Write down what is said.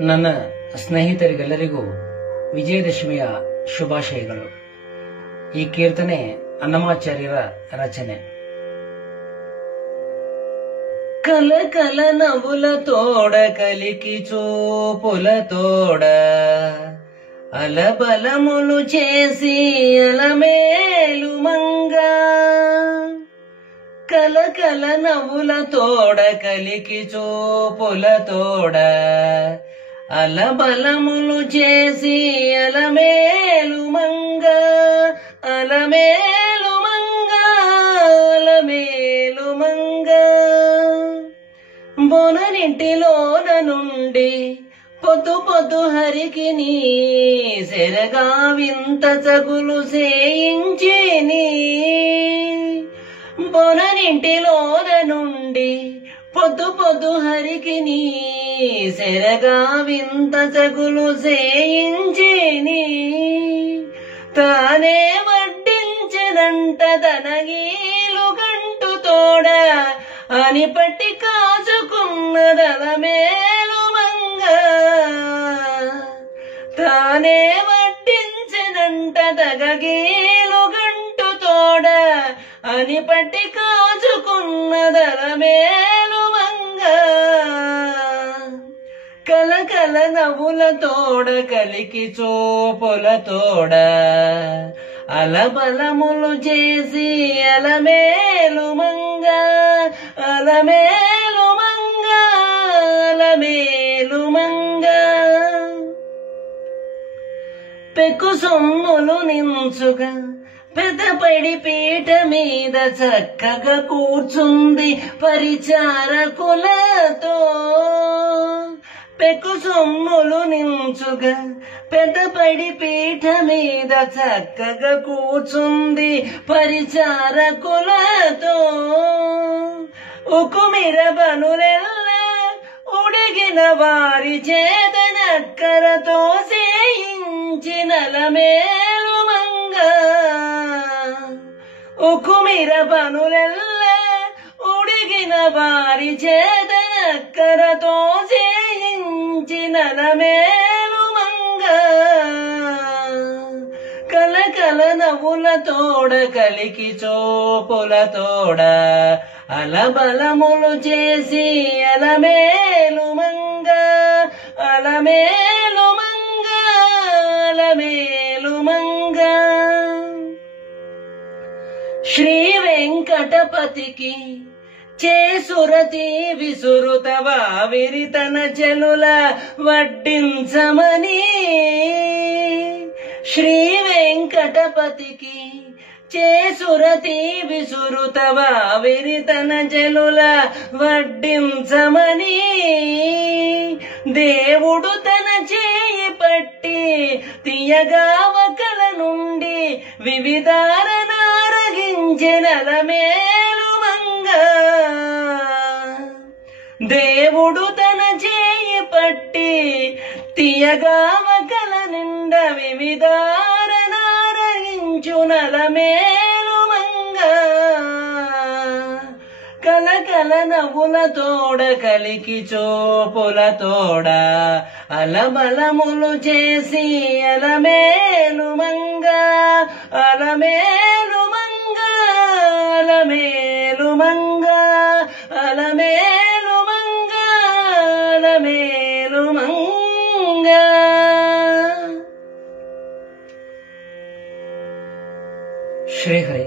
ನನ್ನ ಸ್ನೇಹಿತರಿಗೆಲ್ಲರಿಗೂ ವಿಜಯದಶಮಿಯ ಶುಭಾಶಯಗಳು. ಈ ಕೀರ್ತನೆ ಅನ್ನಮಾಚಾರ್ಯರ ರಚನೆ. కల కల నవ్వుల తోడ కలికి చూపుల తోడ అలబలములు చేసి అలమేలు మంగా. కల కల నవ్వుల తోడ కలికి చూపుల తోడ అలబలములు చేసి అలమేలు మంగా. అలమేలు మంగా అలమేలు మంగా. బొననింటిలోన నుండి పొద్దు పొద్దు హరికి నీ సెరగా వింత చగులు సేయించిని. బొననింటిలోన నుండి పొద్దు పొద్దు హరికి నీ సెరగా వింత చగులు సేయించిని. తానే వడ్డించనంట తనగీలు గంటు తోడ అని పట్టి కాచుకున్నదలమేలు మంగా. తానే వడ్డించనంట తగగీలు గంటు తోడ అని పట్టి కాచుకున్నదలమేలు మంగా. కల కల నవ్వుల తోడ కలికి చూపుల తోడ అలబలములు చేసి అలమేలు మంగా. అలమేలు మంగా అలమేలు మంగా. పెక్కు సొమ్ములు నించుగా పెద్దపడి పీట మీద చక్కగా కూర్చుంది పరిచారకులతో. పెక్కు సొమ్ములు నించుగా పెద్దపడి పీఠ మీద చక్కగా కూర్చుంది పరిచారకులతో. ఉకుమిర బనులెల్ల ఉడిగిన వారి చేతనక్కరతో సేయించిన అలమేలు మంగా. ఉకుమిర బనులెల్ల ఉడిగిన వారి చేతనక్కరతో సేయించిన అలమేలు మంగా. కల కల నవ్వుల తోడ కలికి చూపుల తోడ అలబలములు చేసి అలమేలు మంగా. అలమేలు మంగా అలమేలు మంగా. శ్రీ వెంకటపతికి చేసురతి విసురుత వావిరి తన చెలుల వడ్డించమని. శ్రీ వెంకటపతికి చేసురతి విసురుత వావిరి తన చెలుల వడ్డించమని. దేవుడు తన చేయి పట్టి తీయగా వకల నుండి వివిధారనారగించిన అలమేలు మంగా. దేవుడు తన చేయి పట్టి తీయగా వకల నిండా వివిధారనారగించున అలమేలు మంగా. కల కల నవ్వుల తోడ కలికి చూపుల తోడ అలబలములు చేసి అలమేలు మంగా. అలమేలు మంగా అలమేలు మంగా. అలమేలు మంగా అలమేలు మంగా. శ్రీహరి.